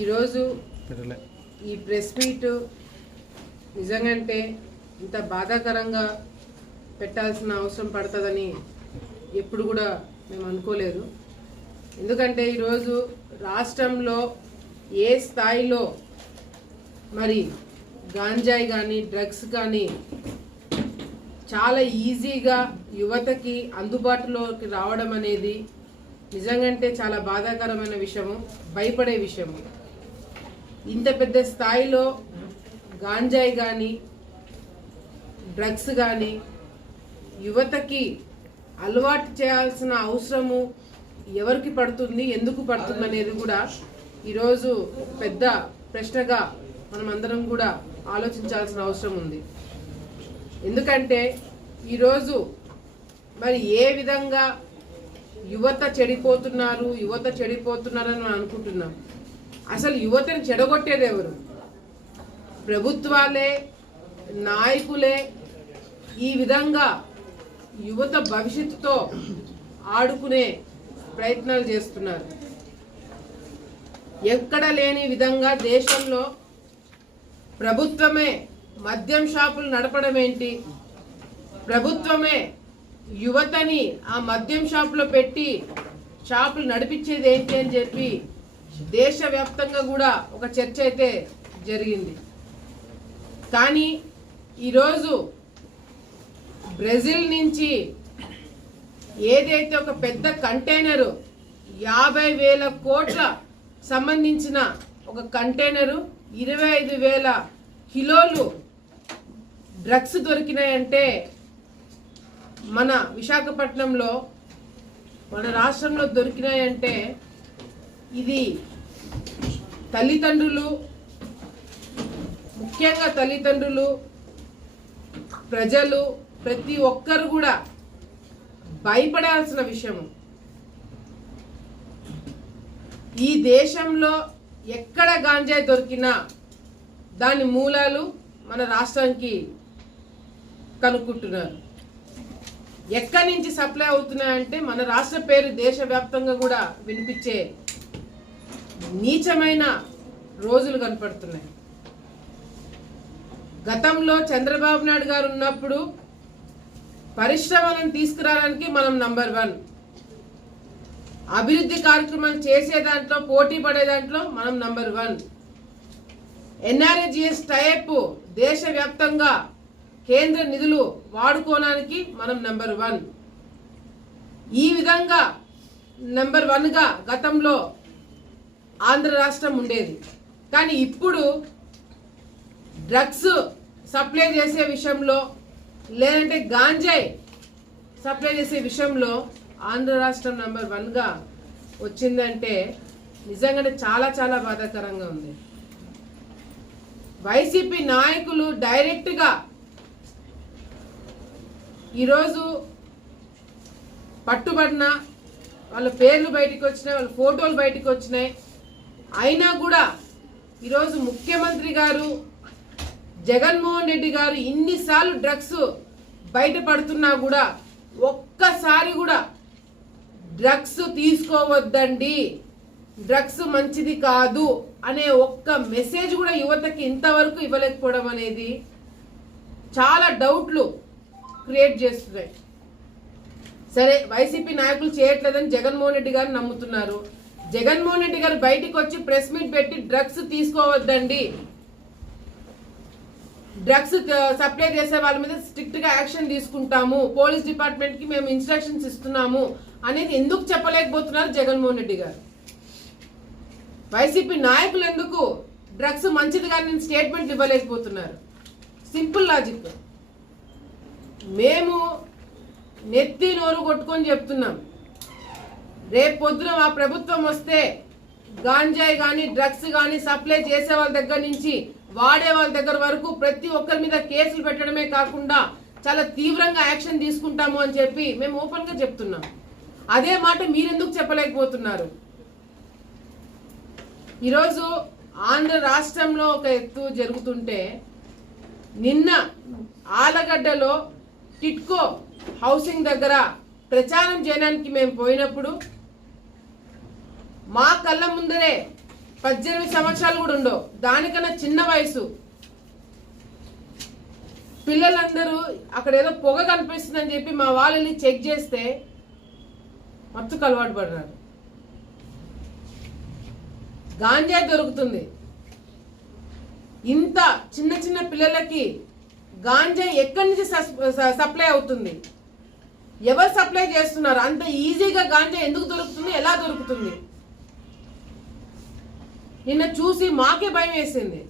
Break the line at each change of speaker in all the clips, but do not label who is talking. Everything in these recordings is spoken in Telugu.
ఈరోజు ఈ ప్రెస్ మీట్ నిజంగంటే ఇంత బాధాకరంగా పెట్టాల్సిన అవసరం పడుతుందని ఎప్పుడు కూడా మేము అనుకోలేదు. ఎందుకంటే ఈరోజు రాష్ట్రంలో ఏ స్థాయిలో మరి గాంజాయి కానీ డ్రగ్స్ కానీ చాలా ఈజీగా యువతకి అందుబాటులోకి రావడం అనేది నిజంగంటే చాలా బాధాకరమైన విషయము భయపడే విషయము. ఇంత పెద్ద స్థాయిలో గాంజాయి కానీ డ్రగ్స్ కానీ యువతకి అలవాటు చేయాల్సిన అవసరము ఎవరికి పడుతుంది ఎందుకు పడుతుంది అనేది కూడా ఈరోజు పెద్ద ప్రశ్నగా మనం అందరం కూడా ఆలోచించాల్సిన అవసరం ఉంది. ఎందుకంటే ఈరోజు మరి ఏ విధంగా యువత చెడిపోతున్నారు యువత చెడిపోతున్నారని మనం అనుకుంటున్నాం. అసలు యువతను చెడగొట్టేది ఎవరు? ప్రభుత్వాలే నాయకులే. ఈ విధంగా యువత భవిష్యత్తుతో ఆడుకునే ప్రయత్నాలు చేస్తున్నారు. ఎక్కడ లేని విధంగా దేశంలో ప్రభుత్వమే మద్యం షాపులు నడపడం ఏంటి? ప్రభుత్వమే యువతని ఆ మద్యం షాపులో పెట్టి షాపులు నడిపించేది ఏంటి అని చెప్పి దేశవ్యాప్తంగా కూడా ఒక చర్చ అయితే జరిగింది. కానీ ఈరోజు బ్రెజిల్ నుంచి ఏదైతే ఒక పెద్ద కంటైనరు యాభై వేల కోట్ల సంబంధించిన ఒక కంటైనరు ఇరవై ఐదు వేల కిలోలు డ్రగ్స్ దొరికినాయంటే మన విశాఖపట్నంలో మన రాష్ట్రంలో దొరికినాయంటే ఇది తల్లిదండ్రులు ముఖ్యంగా తల్లిదండ్రులు ప్రజలు ప్రతి ఒక్కరు కూడా భయపడాల్సిన విషయము ఈ దేశంలో ఎక్కడ గాంజాయి దొరికినా దాని మూలాలు మన రాష్ట్రానికి కనుక్కుంటున్నారు. ఎక్కడి నుంచి సప్లై అవుతున్నాయంటే మన రాష్ట్ర పేరు దేశవ్యాప్తంగా కూడా వినిపించే నీచమైన రోజులు కనపడుతున్నాయి. గతంలో చంద్రబాబు నాయుడు గారు ఉన్నప్పుడు పరిశ్రమలను తీసుకురావడానికి మనం నంబర్ వన్. అభివృద్ధి కార్యక్రమాలు చేసే దాంట్లో పోటీ పడే దాంట్లో మనం నంబర్ వన్. ఎన్ఆర్ఏజిఎస్ టైప్ దేశవ్యాప్తంగా కేంద్ర నిధులు వాడుకోవడానికి మనం నెంబర్ వన్. ఈ విధంగా నెంబర్ వన్గా గతంలో ఆంధ్ర రాష్ట్రం ఉండేది. కానీ ఇప్పుడు డ్రగ్స్ సప్లై చేసే విషయంలో లేదంటే గాంజాయ్ సప్లై చేసే విషయంలో ఆంధ్ర రాష్ట్రం నెంబర్ వన్గా వచ్చిందంటే నిజంగానే చాలా చాలా బాధాకరంగా ఉంది. వైసీపీ నాయకులు డైరెక్ట్గా ఈరోజు పట్టుబడిన వాళ్ళ పేర్లు బయటకు వచ్చినాయి వాళ్ళ ఫోటోలు బయటకు వచ్చినాయి. అయినా కూడా ఈరోజు ముఖ్యమంత్రి గారు జగన్మోహన్ రెడ్డి గారు ఇన్నిసార్లు డ్రగ్స్ బయటపడుతున్నా కూడా ఒక్కసారి కూడా డ్రగ్స్ తీసుకోవద్దండి. డ్రగ్స్ మంచిది కాదు అనే ఒక్క మెసేజ్ కూడా యువతకి ఇంతవరకు ఇవ్వలేకపోవడం అనేది చాలా డౌట్లు క్రియేట్ చేస్తున్నాయి. సరే వైసీపీ నాయకులు చేయట్లేదని జగన్మోహన్ రెడ్డి గారు నమ్ముతున్నారు. జగన్మోహన్ రెడ్డి గారు బయటికి వచ్చి ప్రెస్ మీట్ పెట్టి డ్రగ్స్ తీసుకోవద్దండి. డ్రగ్స్ సప్లై చేసే వాళ్ళ మీద స్ట్రిక్ట్గా యాక్షన్ తీసుకుంటాము. పోలీస్ డిపార్ట్మెంట్కి మేము ఇన్స్ట్రక్షన్స్ ఇస్తున్నాము అనేది ఎందుకు చెప్పలేకపోతున్నారు జగన్మోహన్ రెడ్డి గారు? వైసీపీ నాయకులు ఎందుకు డ్రగ్స్ మంచిది కానీ స్టేట్మెంట్ ఇవ్వలేకపోతున్నారు? Simple logic. మేము నెత్తి నోరు కొట్టుకొని చెప్తున్నాం. రేపు పొద్దున మా ప్రభుత్వం వస్తే గాంజాయి కానీ డ్రగ్స్ కానీ సప్లై చేసే వాళ్ళ దగ్గర నుంచి వాడే వాళ్ళ దగ్గర వరకు ప్రతి ఒక్కరి మీద కేసులు పెట్టడమే కాకుండా చాలా తీవ్రంగా యాక్షన్ తీసుకుంటాము అని చెప్పి మేము ఓపెన్గా చెప్తున్నాం. అదే మాట మీరెందుకు చెప్పలేకపోతున్నారు? ఈరోజు ఆంధ్ర రాష్ట్రంలో ఒక ఎత్తు జరుగుతుంటే నిన్న ఆలగడ్డలో టిట్కో హౌసింగ్ దగ్గర ప్రచారం చేయడానికి మేము పోయినప్పుడు మా కళ్ళ ముందరే పద్దెనిమిది సంవత్సరాలు కూడా ఉండవు. దానికన్నా చిన్న వయసు. పిల్లలందరూ అక్కడ ఏదో పొగ కనిపిస్తుందని చెప్పి మా వాళ్ళని చెక్ చేస్తే మత్తుకు అలవాటు పడినారు గాంజా దొరుకుతుంది. ఇంత చిన్న చిన్న పిల్లలకి గాంజా ఎక్కడి నుంచి స- సప్లై అవుతుంది? ఎవరు సప్లై చేస్తున్నారు? అంత ఈజీగా గాంజా ఎందుకు దొరుకుతుంది? ఎలా దొరుకుతుంది? నిన్న చూసి మాకే భయం వేసింది.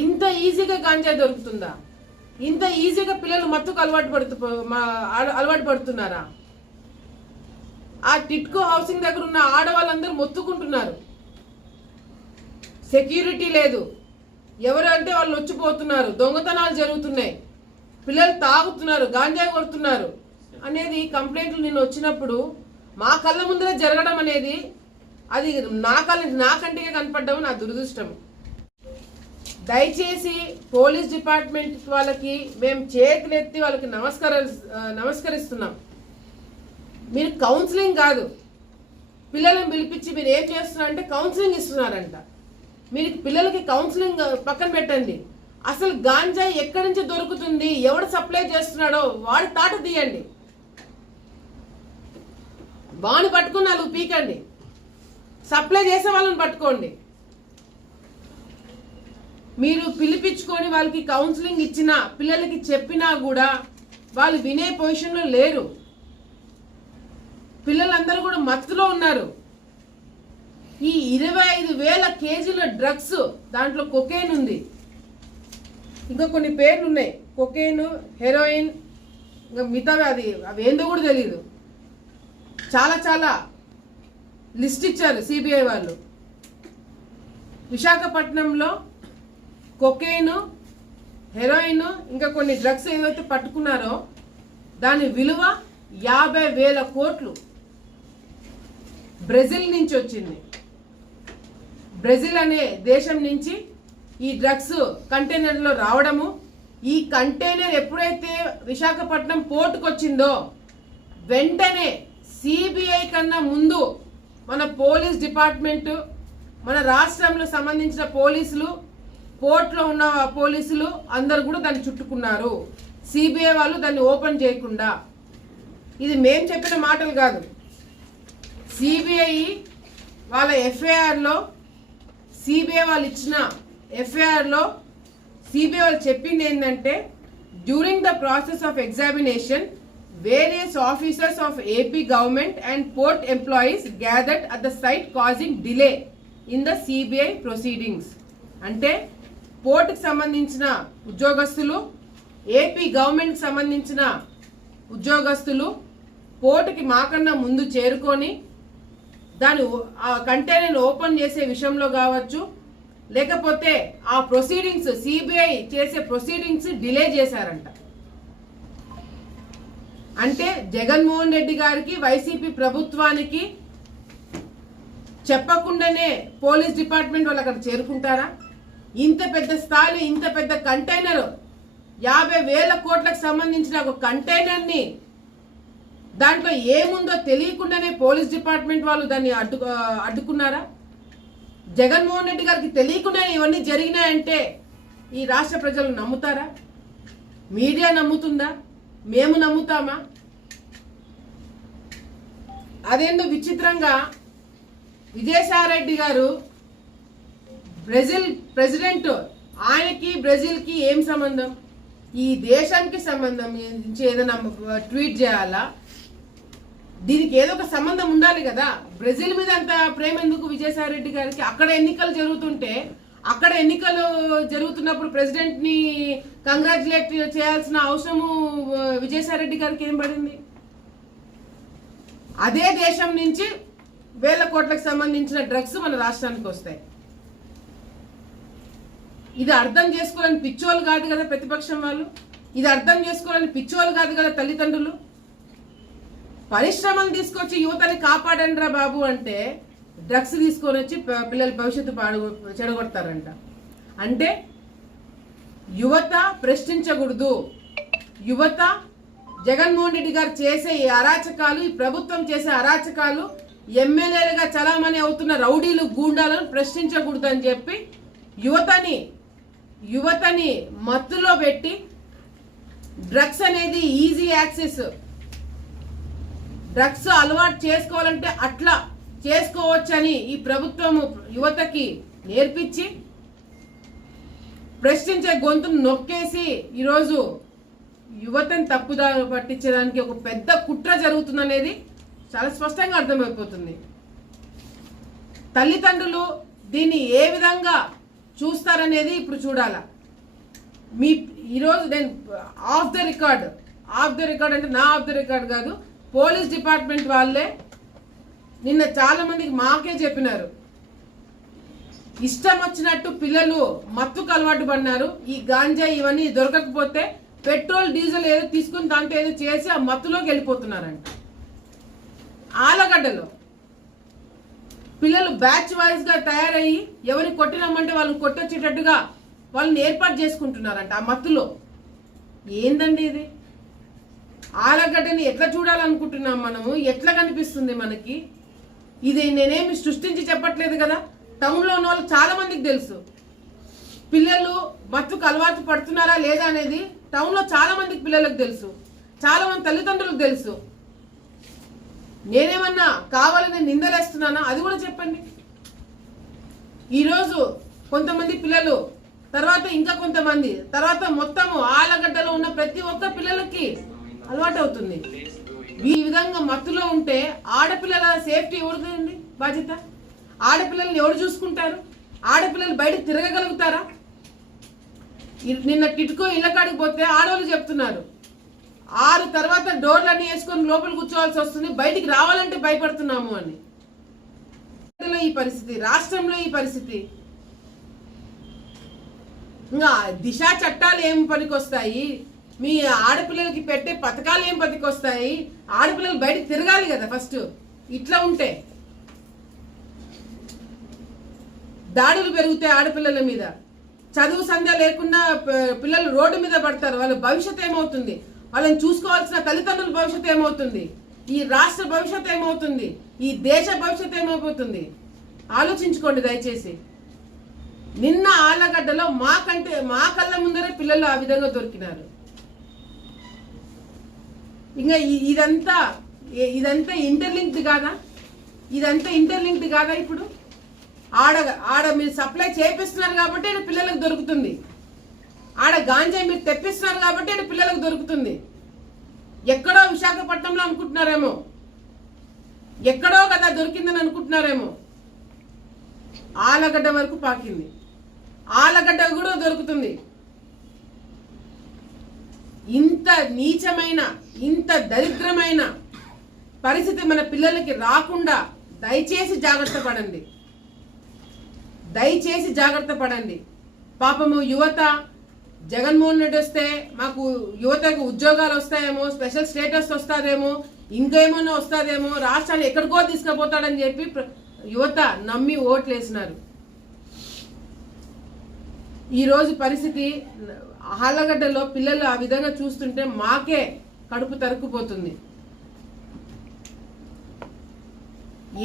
ఇంత ఈజీగా గాంజా దొరుకుతుందా? ఇంత ఈజీగా పిల్లలు మత్తుకు అలవాటు పడుతు మా- అలవాటు పడుతున్నారా? ఆ టిట్కో హౌసింగ్ దగ్గర ఉన్న ఆడవాళ్ళందరూ మొత్తుకుంటున్నారు. సెక్యూరిటీ లేదు. ఎవరంటే వాళ్ళు వచ్చిపోతున్నారు దొంగతనాలు జరుగుతున్నాయి. పిల్లలు తాగుతున్నారు గాంజా కొడుతున్నారు. అనేది కంప్లైంట్లు నేను వచ్చినప్పుడు మా కళ్ళ ముందరే జరగడం అనేది అది నా కళ్ళ నా కంటికే కనపడడం నా దురదృష్టం. దయచేసి పోలీస్ డిపార్ట్మెంట్ వాళ్ళకి మేము చేతులెత్తి వాళ్ళకి నమస్కార నమస్కరిస్తున్నాం. మీరు కౌన్సిలింగ్ కాదు. పిల్లలను పిలిపించి మీరు ఏం చేస్తున్నారంటే కౌన్సిలింగ్ ఇస్తున్నారంట. మీరు పిల్లలకి కౌన్సిలింగ్ పక్కన పెట్టండి. అసలు గాంజా ఎక్కడి నుంచి దొరుకుతుంది? ఎవడు సప్లై చేస్తున్నాడో వాడి తాట తీయండి. బాను పట్టుకుని నాలుగు పీకండి. సప్లై చేసే వాళ్ళని పట్టుకోండి. మీరు పిలిపించుకొని వాళ్ళకి కౌన్సిలింగ్ ఇచ్చినా పిల్లలకి చెప్పినా కూడా వాళ్ళు వినే పొజిషన్లో లేరు. పిల్లలందరూ కూడా మత్తులో ఉన్నారు. ఈ ఇరవై ఐదు వేల కేజీల డ్రగ్స్ దాంట్లో కొకేన్ ఉంది. ఇంకా కొన్ని పేర్లు ఉన్నాయి. కొకేన్ హెరోయిన్ ఇంకా మిగతావి అది అవి ఏందో కూడా తెలియదు చాలా చాలా లిస్ట్ ఇచ్చారు సిబిఐ వాళ్ళు. విశాఖపట్నంలో కొకేను హెరోయిన్ ఇంకా కొన్ని డ్రగ్స్ ఏవైతే పట్టుకున్నారో దాని విలువ యాభై వేల కోట్లు. బ్రెజిల్ నుంచి వచ్చింది. బ్రెజిల్ అనే దేశం నుంచి ఈ డ్రగ్స్ కంటైనర్లో రావడము ఈ కంటైనర్ ఎప్పుడైతే విశాఖపట్నం పోర్టుకు వచ్చిందో వెంటనే సిబిఐ కన్నా ముందు మన పోలీస్ డిపార్ట్మెంట్ మన రాష్ట్రంలో సంబంధించిన పోలీసులు పోర్టులో ఉన్న పోలీసులు అందరు కూడా దాన్ని చుట్టుకున్నారు. సిబిఐ వాళ్ళు దాన్ని ఓపెన్ చేయకుండా. ఇది మేం చెప్పిన మాటలు కాదు. సిబిఐ వాళ్ళ ఎఫ్ఐఆర్లో సిబిఐ వాళ్ళు ఇచ్చిన ఎఫ్ఐఆర్లో సిబిఐ వాళ్ళు చెప్పింది ఏంటంటే during the process of examination various officers of AP government and port employees gathered at the site causing delay in the CBI proceedings అంటే పోర్టుకు సంబంధించిన ఉద్యోగస్తులు ఏపీ గవర్నమెంట్కి సంబంధించిన ఉద్యోగస్తులు పోర్టుకి మాకన్నా ముందు చేరుకొని దాని ఆ కంటైనర్ ఓపెన్ చేసే విషయంలో కావచ్చు లేకపోతే ఆ ప్రొసీడింగ్స్ సిబిఐ చేసే ప్రొసీడింగ్స్ డిలే చేశారంట. అంటే జగన్మోహన్ రెడ్డి గారికి వైసీపీ ప్రభుత్వానికి చెప్పకుండానే పోలీస్ డిపార్ట్మెంట్ వాళ్ళు అక్కడ చేరుకుంటారా? ఇంత పెద్ద స్థాయిలో ఇంత పెద్ద కంటైనర్ యాభై వేల కోట్లకు సంబంధించిన ఒక కంటైనర్ని దాంట్లో ఏముందో తెలియకుండానే పోలీస్ డిపార్ట్మెంట్ వాళ్ళు దాన్ని అడ్డు అడ్డుకున్నారా? జగన్మోహన్ రెడ్డి గారికి తెలియకుండా ఇవన్నీ జరిగినాయంటే ఈ రాష్ట్ర ప్రజలు నమ్ముతారా? మీడియా నమ్ముతుందా? మేము నమ్ముతామా? అదేందో విచిత్రంగా విజయసాయిరెడ్డి గారు బ్రెజిల్ ప్రెసిడెంట్ ఆయనకి బ్రెజిల్కి ఏం సంబంధం? ఈ దేశానికి సంబంధం నుంచి ఏదైనా ట్వీట్ చేయాలా? దీనికి ఏదో ఒక సంబంధం ఉండాలి కదా. బ్రెజిల్ మీద అంత ప్రేమ ఎందుకు విజయసాయి రెడ్డి గారికి? అక్కడ ఎన్నికలు జరుగుతుంటే అక్కడ ఎన్నికలు జరుగుతున్నప్పుడు ప్రెసిడెంట్ని కంగ్రాచులేట్ చేయాల్సిన అవసరము విజయసాయిరెడ్డి గారికి ఏం పడింది? అదే దేశం నుంచి వేల కోట్లకు సంబంధించిన డ్రగ్స్ మన రాష్ట్రానికి వస్తాయి. ఇది అర్థం చేసుకోవాలని పిచ్చోళ్ళు కాదు కదా ప్రతిపక్షం వాళ్ళు? ఇది అర్థం చేసుకోవాలని పిచ్చోళ్ళు కాదు కదా తల్లిదండ్రులు? పరిశ్రమలు తీసుకొచ్చి యువతని కాపాడండి రా బాబు అంటే డ్రగ్స్ తీసుకొని వచ్చి పిల్లల భవిష్యత్తు పాడు చెడగొడతారంట. అంటే యువత ప్రశ్నించకూడదు. యువత జగన్మోహన్ రెడ్డి గారు చేసే ఈ అరాచకాలు ఈ ప్రభుత్వం చేసే అరాచకాలు ఎమ్మెల్యేలుగా చలామణి అవుతున్న రౌడీలు గూండాలను ప్రశ్నించకూడదని చెప్పి యువతని యువతని మత్తులో పెట్టి డ్రగ్స్ అనేది ఈజీ యాక్సెస్. డ్రగ్స్ అలవాటు చేసుకోవాలంటే అట్లా చేసుకోవచ్చని ఈ ప్రభుత్వం యువతకి నేర్పించి ప్రశ్నించే గొంతును నొక్కేసి ఈరోజు యువతని తప్పుదారు పట్టించడానికి ఒక పెద్ద కుట్ర జరుగుతుందనేది చాలా స్పష్టంగా అర్థమైపోతుంది. తల్లిదండ్రులు దీన్ని ఏ విధంగా చూస్తారనేది ఇప్పుడు చూడాల. మీ ఈరోజు నేను off the record off the record అంటే నా ఆఫ్ ద రికార్డ్ కాదు పోలీస్ డిపార్ట్మెంట్ వాళ్ళే నిన్న చాలా మందికి మాకే చెప్పినారు. ఇష్టం వచ్చినట్టు పిల్లలు మత్తుకు అలవాటు పడినారు. ఈ గాంజా ఇవన్నీ దొరకకపోతే పెట్రోల్ డీజిల్ ఏదో తీసుకుని దాంట్లో ఏదో చేసి ఆ మత్తులోకి వెళ్ళిపోతున్నారంట. ఆలగడ్డలో పిల్లలు బ్యాచ్ వైజ్గా తయారయ్యి ఎవరిని కొట్టినామంటే వాళ్ళని కొట్టొచ్చేటట్టుగా వాళ్ళని ఏర్పాటు చేసుకుంటున్నారంట ఆ మత్తులో. ఏందండి ఇది? ఆలగడ్డని ఎట్లా చూడాలనుకుంటున్నాం మనము? ఎట్లా కనిపిస్తుంది మనకి? ఇది నేనేమి సృష్టించి చెప్పట్లేదు కదా? టౌన్లో ఉన్న వాళ్ళు చాలామందికి తెలుసు. పిల్లలు మత్తుకు అలవాటు పడుతున్నారా లేదా అనేది టౌన్లో చాలామందికి పిల్లలకు తెలుసు. చాలామంది తల్లిదండ్రులకు తెలుసు. నేనేమన్నా కావాలని నిందలేస్తున్నానా? అది కూడా చెప్పండి. ఈరోజు కొంతమంది పిల్లలు తర్వాత ఇంకా కొంతమంది తర్వాత మొత్తము ఆలగడ్డలో ఉన్న ప్రతి ఒక్క పిల్లలకి అలవాటు అవుతుంది. ఈ విధంగా మత్తులో ఉంటే ఆడపిల్లల సేఫ్టీ ఎవరిదండి బాధ్యత? ఆడపిల్లల్ని ఎవరు చూసుకుంటారు? ఆడపిల్లలు బయట తిరగగలుగుతారా? నిన్న టిట్కో ఇళ్ళ కాడికి పోతే ఆడవాళ్ళు చెప్తున్నారు. ఆరు తర్వాత డోర్లు అన్ని వేసుకొని లోపల కూర్చోవాల్సి వస్తుంది బయటికి రావాలంటే భయపడుతున్నాము అని. ఈ పరిస్థితి రాష్ట్రంలో ఈ పరిస్థితి. ఇంకా దిశ చట్టాలు ఏం పనికొస్తాయి? మీ ఆడపిల్లలకి పెట్టే పథకాలు ఏం పనికొస్తాయి? ఆడపిల్లలు బయటకు తిరగాలి కదా ఫస్ట్. ఇట్లా ఉంటే. దాడులు పెరుగుతాయి ఆడపిల్లల మీద. చదువు సంధ్య లేకుండా పిల్లలు రోడ్డు మీద పడతారు. వాళ్ళ భవిష్యత్ ఏమవుతుంది? వాళ్ళని చూసుకోవాల్సిన తల్లిదండ్రుల భవిష్యత్ ఏమవుతుంది? ఈ రాష్ట్ర భవిష్యత్ ఏమవుతుంది? ఈ దేశ భవిష్యత్ ఏమైపోతుంది ఆలోచించుకోండి దయచేసి. నిన్న ఆళ్ళగడ్డలో మాకంటే మా కళ్ళ ముందరే పిల్లలు ఆ విధంగా దొరికినారు. ఇంకా ఇదంతా ఇదంతా ఇంటర్లింక్డ్ కాదా? ఇదంతా ఇంటర్లింక్డ్ కాదా ఇప్పుడు? ఆడ ఆడ మీరు సప్లై చేపిస్తున్నారు కాబట్టి ఆయన పిల్లలకు దొరుకుతుంది. ఆడ గాంజా మీరు తెప్పిస్తున్నారు కాబట్టి ఆయన పిల్లలకు దొరుకుతుంది. ఎక్కడో విశాఖపట్నంలో అనుకుంటున్నారేమో. ఎక్కడో కదా దొరికిందని అనుకుంటున్నారేమో. ఆలగడ్డ వరకు పాకింది. ఆలగడ్డ కూడా దొరుకుతుంది. ఇంత నీచమైన ఇంత దరిద్రమైన పరిస్థితి మన పిల్లలకి రాకుండా దయచేసి జాగ్రత్త పడండి. దయచేసి జాగ్రత్త పడండి. పాపము యువత జగన్మోహన్ రెడ్డి వస్తే మాకు యువతకు ఉద్యోగాలు వస్తాయేమో స్పెషల్ స్టేటస్ వస్తారేమో ఇంకేమన్నా వస్తారేమో రాష్ట్రాన్ని ఎక్కడికో తీసుకుపోతాడని చెప్పి యువత నమ్మి ఓట్లు వేసినారు ఈరోజు పరిస్థితి ఆలగడ్డలో పిల్లలు ఆ విధంగా చూస్తుంటే మాకే కడుపు తరుక్కుపోతుంది.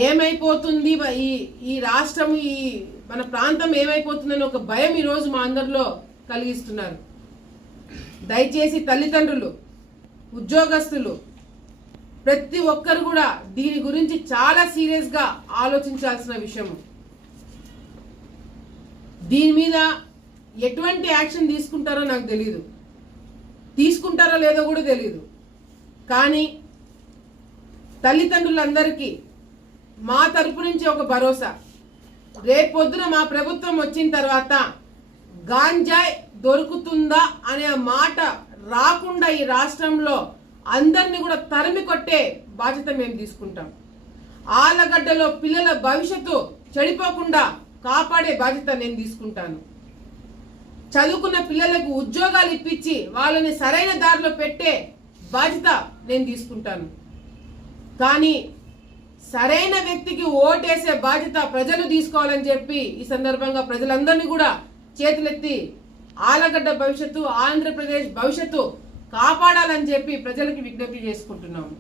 ఏమైపోతుంది ఈ ఈ రాష్ట్రం ఈ మన ప్రాంతం ఏమైపోతుందని ఒక భయం ఈరోజు మా అందరిలో కలిగిస్తున్నారు. దయచేసి తల్లిదండ్రులు ఉద్యోగస్తులు ప్రతి ఒక్కరు కూడా దీని గురించి చాలా సీరియస్గా ఆలోచించాల్సిన విషయము దీని మీద ఎటువంటి యాక్షన్ తీసుకుంటారో నాకు తెలియదు తీసుకుంటారో లేదో కూడా తెలియదు కానీ తల్లిదండ్రులందరికీ మా తరపు నుంచి ఒక భరోసా. రేపొద్దున మా ప్రభుత్వం వచ్చిన తర్వాత గాంజాయ్ దొరుకుతుందా అనే మాట రాకుండా ఈ రాష్ట్రంలో అందరినీ కూడా తరిమి కొట్టే బాధ్యత మేము తీసుకుంటాం. ఆలగడ్డలో పిల్లల భవిష్యత్తు చెడిపోకుండా కాపాడే బాధ్యత నేను తీసుకుంటాను. చదువుకున్న పిల్లలకు ఉద్యోగాలు ఇప్పించి వాళ్ళని సరైన దారిలో పెట్టే బాధ్యత నేను తీసుకుంటాను. కానీ సరైన వ్యక్తికి ఓటేసే బాధ్యత ప్రజలు తీసుకోవాలని చెప్పి ఈ సందర్భంగా ప్రజలందరినీ కూడా చేతులెత్తి ఆలగడ్డ భవిష్యత్తు ఆంధ్రప్రదేశ్ భవిష్యత్తు కాపాడాలని చెప్పి ప్రజలకి విజ్ఞప్తి చేసుకుంటున్నాము.